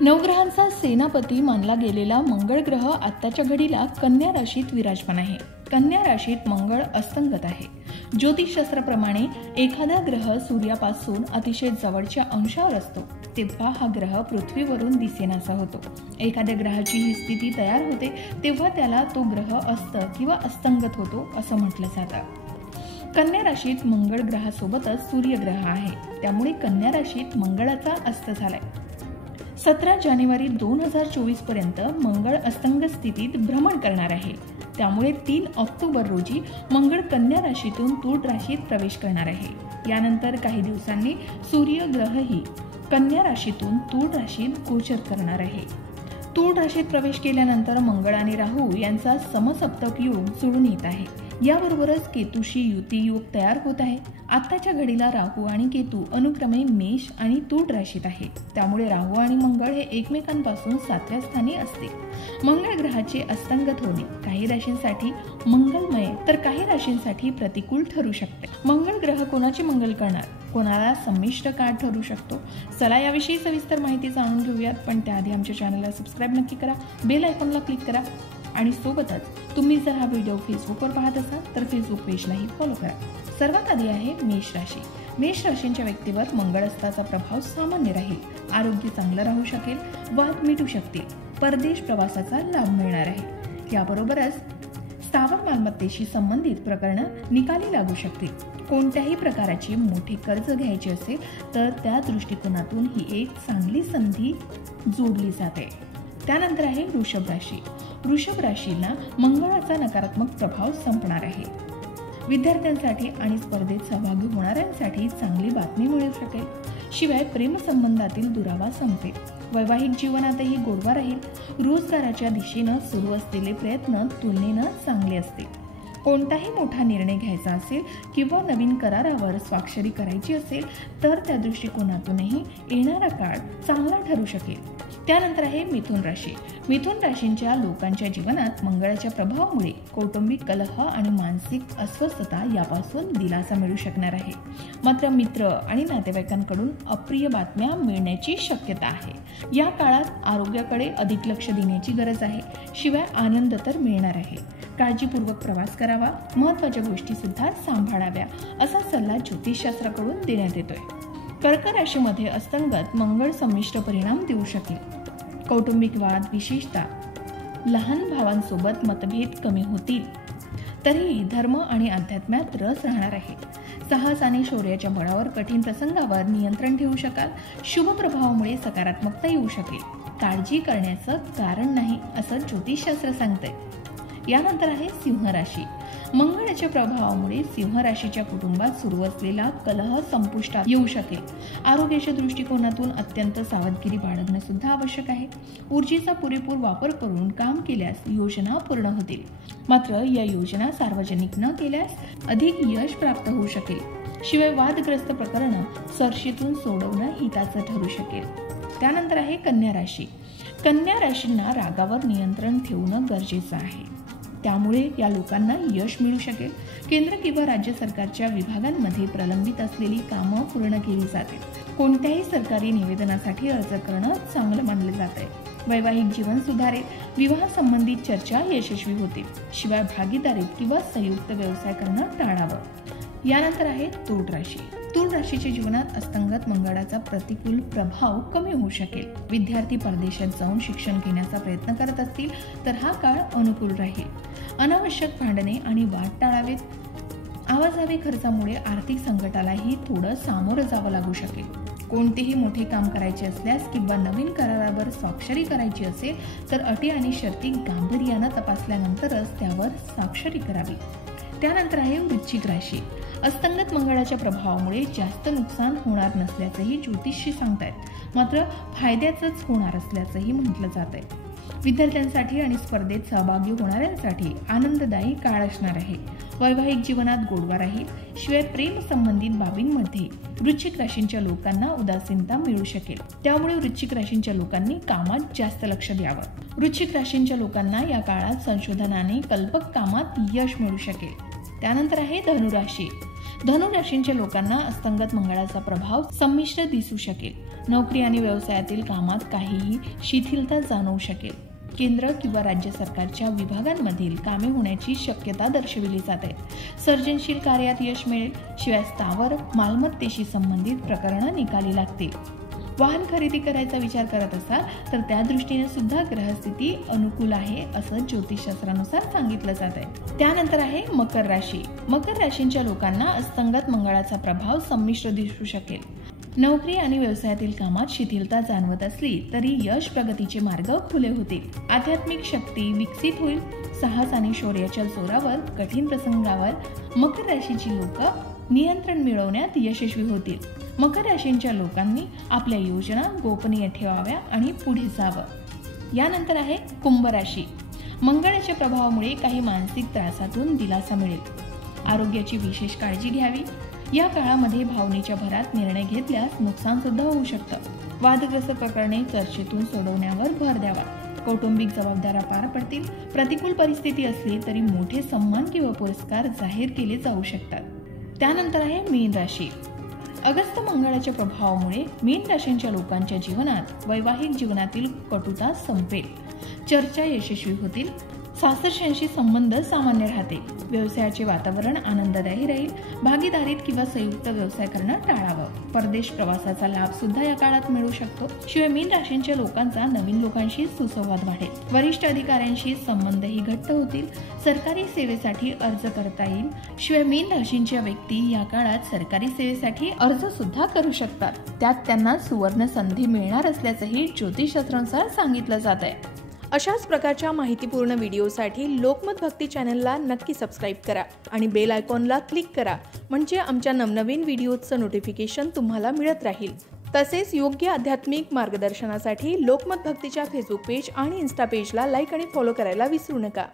नवग्रहांचा सेनापती मानला गेलेला मंगळ ग्रह आत्ताच्या घडीला कन्या राशीत विराजमान आहे. कन्या राशीत मंगळ अस्तंगत आहे. ज्योतिषशास्त्राप्रमाणे एखादा ग्रह सूर्यापासून अतिशय जवळच्या अंशावर असतो तेव्हा हा ग्रह पृथ्वीवरून दिसेनासा होतो. एखाद्या ग्रहाची ही स्थिती तयार होते तेव्हा त्याला तो ग्रह अस्त किंवा अस्तंगत होतो असं म्हटलं जातं. कन्या राशीत मंगळ ग्रहासोबतच सूर्यग्रह आहे. त्यामुळे कन्या राशीत मंगळाचा अस्त झालाय. 17 जानेवारी 2024 पर्यंत मंगळ अस्तंग स्थितीत भ्रमण करणार आहे. त्यामुळे 3 ऑक्टोबर रोजी मंगळ कन्या राशीतून तुळ राशीत प्रवेश करणार आहे. यानंतर काही दिवसांनी सूर्य ग्रहही कन्या राशीतून तुळ राशीत गोचर करणार आहे. तुळ राशीत प्रवेश केल्यानंतर मंगळ आणि राहू यांचा समसप्तक योग जुळून येत आहे. याबरोबरच केतूशी युती योग तयार होत आहे. आत्ताच्या घडीला राहू आणि केतू अनुक्रमे मेष आणि तुळ राशीत आहे. त्यामुळे राहू आणि मंगळ हे एकमेकांपासून 7व्या स्थानी असते. मंगळ ग्रहाचे अस्तंगत होणे काही राशींसाठी मंगलमय तर काही राशींसाठी प्रतिकूल ठरू शकते. मंगळ ग्रह कोणाचे मंगल करणार, कोणाला संमिश्र काळ ठरू शकतो. चला याविषयी सविस्तर माहिती जाणून घेऊयात. पण त्याआधी आमच्या चॅनलला सबस्क्राईब नक्की करा, बेल आयकॉनला क्लिक करा आणि सोबतच तुम्ही जर हा व्हिडिओ फेसबुकवर पाहत असाल तर फेसबुक पेजलाही फॉलो करा. सर्वात आधी आहे मेष राशी. मेष राशींच्या व्यक्तीवर मंगळ अस्ताचा प्रभाव सामान्य राहील. आरोग्य चांगलं राहू शकेल, वाद मिटू शकतील, परदेश प्रवासाचा लाभ मिळणार आहे. याबरोबरच स्थावर मालमत्तेशी संबंधित प्रकरणं निकाली लागू शकतील. कोणत्याही प्रकारचे मोठे कर्ज घ्यायचे असेल तर त्या दृष्टिकोनातून ही एक चांगली संधी जोडली जाते. त्यानंतर आहे वृषभ राशी. वृषभ राशीला मंगळाचा नकारात्मक प्रभाव संपणार आहे. विद्यार्थ्यांसाठी आणि स्पर्धेत सहभागी होणाऱ्यांसाठी चांगली बातमी मिळू शकेल. शिवाय प्रेमसंबंधातील दुरावा संपेल. वैवाहिक जीवनातही गोडवा राहील. रोजगाराच्या दिशेनं सुरू असलेले प्रयत्न तुलनेनं चांगले असतील. कोणताही मोठा निर्णय घ्यायचा असेल किंवा नवीन करारावर स्वाक्षरी करायची असेल तर त्या दृष्टिकोनातूनही येणारा काळ चांगला ठरू शकेल. त्यानंतर आहे मिथुन राशी. मिथुन राशींच्या लोकांच्या जीवनात मंगळाच्या प्रभावामुळे कौटुंबिक कलह आणि मानसिक अस्वस्थता यापासून दिलासा मिळू शकणार आहे. मात्र मित्र आणि नातेवाईकांकडून अप्रिय बातम्या मिळण्याची शक्यता आहे. या काळात आरोग्याकडे अधिक लक्ष देण्याची गरज आहे. शिवाय आनंद तर मिळणार आहे. काळजीपूर्वक प्रवास करावा, महत्त्वाच्या गोष्टी सुद्धा सांभाळाव्या असा सल्ला ज्योतिषशास्त्राकडून देण्यात येतोय. कर्क राशीमध्ये अस्तंगत मंगळ संमिश्र परिणाम देऊ शकेल. कौटुंबिक वाद, विशेषतः लहान भावांसोबत मतभेद कमी होतील. तरीही धर्म आणि अध्यात्मात रस राहणार आहे. साहस आणि शौर्याच्या बळावर कठीण प्रसंगावर नियंत्रण ठेवू शकाल. शुभ प्रभावामुळे सकारात्मकता येऊ शकेल. काळजी करण्याचं कारण नाही असं ज्योतिषशास्त्र सांगतंय. यानंतर आहे सिंह राशी. मंगळाच्या प्रभावामुळे सिंह राशीच्या कुटुंबात सुरू असलेला कलह संपुष्टात येऊ शकेल. आरोग्याच्या दृष्टिकोनातून अत्यंत सावधगिरी बाळगणं सुद्धा आवश्यक आहे. ऊर्जेचा पुरेपूर वापर करून काम केल्यास योजना पूर्ण होतील. मात्र या योजना सार्वजनिक न केल्यास अधिक यश प्राप्त होऊ शकेल. शिवाय वादग्रस्त प्रकरणं सरशीतून सोडवणं हिताचं ठरू शकेल. त्यानंतर आहे कन्या राशी. कन्या राशींना रागावर नियंत्रण ठेवणं गरजेचं आहे. त्यामुळे या लोकांना यश मिळू शकेल. केंद्र किंवा राज्य सरकारच्या विभागांमध्ये प्रलंबित असलेली कामं पूर्ण केली जातील. कोणत्याही सरकारी निवेदनासाठी अर्ज करणं चांगलं मानलं जातंय. वैवाहिक जीवन सुधारेल. विवाह संबंधित चर्चा यशस्वी होतील. शिवाय भागीदारीत किंवा संयुक्त व्यवसाय करणं टाळावं. यानंतर आहे तुळ राशी. तुळ राशीच्या जीवनात अस्तंगत मंगळाचा प्रतिकूल प्रभाव कमी होऊ शकेल. विद्यार्थी परदेशात जाऊन शिक्षण घेण्याचा प्रयत्न करत असतील तर हा काळ अनुकूल राहील. अनावश्यक भांडणे आणि वाद टाळावेत. आवाजावी खर्चामुळे आर्थिक संकटालाही थोडं सामोरं जावं लागू शकेल. कोणतेही मोठे काम करायचे असल्यास किंवा नवीन करारावर स्वाक्षरी करायची असेल तर अटी आणि शर्ती गांभीर्यानं तपासल्यानंतरच त्यावर स्वाक्षरी करावी. त्यानंतर आहे वृश्चिक राशी. अस्तंगत मंगळाच्या प्रभावामुळे जास्त नुकसान होणार नसल्याचंही ज्योतिषी सांगतायत. मात्र फायद्याचंच होणार असल्याचंही म्हटलं जात आहे. विद्यार्थ्यांसाठी आणि स्पर्धेत सहभागी होणाऱ्यांसाठी आनंददायी काळ असणार आहे. वैवाहिक जीवनात गोडवा राहील. शिवाय प्रेम संबंधित बाबींमध्ये वृश्चिक राशींच्या लोकांना उदासीनता मिळू शकेल. त्यामुळे वृश्चिक राशींच्या लोकांनी कामात जास्त लक्ष द्यावं. वृश्चिक राशींच्या लोकांना या काळात संशोधनाने कल्पक कामात यश मिळू शकेल. त्यानंतर आहे धनुराशी. धनुराशींच्या लोकांना अस्तंगत मंगळाचा प्रभाव संमिश्र दिसू शकेल. नोकरी आणि व्यवसायातील कामात काहीही शिथिलता जाणवू शकेल. केंद्र किंवा राज्य सरकारच्या विभागांमधील कामे होण्याची शक्यता दर्शविली जाते. सर्जनशील कार्यात यश मिळेल. शिवाय स्थावर मालमत्तेशी संबंधित प्रकरणं निकाली लागतील. वाहन खरेदी करायचा विचार करत असाल तर त्या दृष्टीने सुद्धा ग्रहस्थिती अनुकूल आहे असं ज्योतिषशास्त्रानुसार सांगितलं जात आहे. त्यानंतर आहे मकर राशी. मकर राशींच्या लोकांना अस्तंगत मंगळाचा प्रभाव संमिश्र दिसू शकेल. नोकरी आणि व्यवसायातील कामात शिथिलता जाणवत असली तरी यश प्रगतीचे मार्ग खुले होतील. आध्यात्मिक शक्ती विकसित होईल. साहस आणि शौर्याच्या जोरावर कठीण प्रसंगावर मकर राशीची लोक नियंत्रण मिळवण्यात यशस्वी होतील. मकर राशींच्या लोकांनी आपल्या योजना गोपनीय ठेवाव्या आणि पुढे जावं. यानंतर आहे कुंभ राशी. मंगळाच्या प्रभावामुळे काही मानसिक त्रासातून दिलासा मिळेल. आरोग्याची विशेष काळजी घ्यावी. या काळामध्ये भावनेच्या भरात निर्णय घेतल्यास नुकसान सुद्धा होऊ शकतं. वादग्रस्त प्रकरणे चर्चेतून सोडवण्यावर भर द्यावा. कौटुंबिक जबाबदाऱ्या पार पडतील. प्रतिकूल परिस्थिती असली तरी मोठे सन्मान किंवा पुरस्कार जाहीर केले जाऊ शकतात. त्यानंतर आहे मीन राशी. अगस्त मंगळाच्या प्रभावामुळे मीन राशींच्या लोकांच्या जीवनात वैवाहिक जीवनातील कटुता संपेल. चर्चा यशस्वी होतील. सासरच्यांशी संबंध सामान्य राहतील. व्यवसायाचे वातावरण आनंददायी राहील. भागीदारीत किंवा संयुक्त व्यवसाय करणं टाळावं. परदेश प्रवासाचा लाभ सुद्धा या काळात मिळू शकतो. शिवाय मीन राशींच्या लोकांचा नवीन लोकांशी सुसंवाद वाढेल. वरिष्ठ अधिकाऱ्यांशी संबंधही घट्ट होतील. सरकारी सेवेसाठी अर्ज करता येईल. शिवाय मीन राशींच्या व्यक्ती या काळात सरकारी सेवेसाठी अर्ज सुद्धा करू शकतात. त्यात त्यांना सुवर्ण संधी मिळणार असल्याचंही ज्योतिषशास्त्रानुसार सांगितलं जात आहे. अशाच प्रकारच्या माहितीपूर्ण व्हिडिओसाठी लोकमत भक्ती चॅनलला नक्की सबस्क्राईब करा आणि बेल आयकॉनला क्लिक करा, म्हणजे आमच्या नवनवीन व्हिडिओचं नोटिफिकेशन तुम्हाला मिळत राहील. तसेच योग्य आध्यात्मिक मार्गदर्शनासाठी लोकमत भक्तीच्या फेसबुक पेज आणि इन्स्टा पेजला लाईक आणि फॉलो करायला विसरू नका.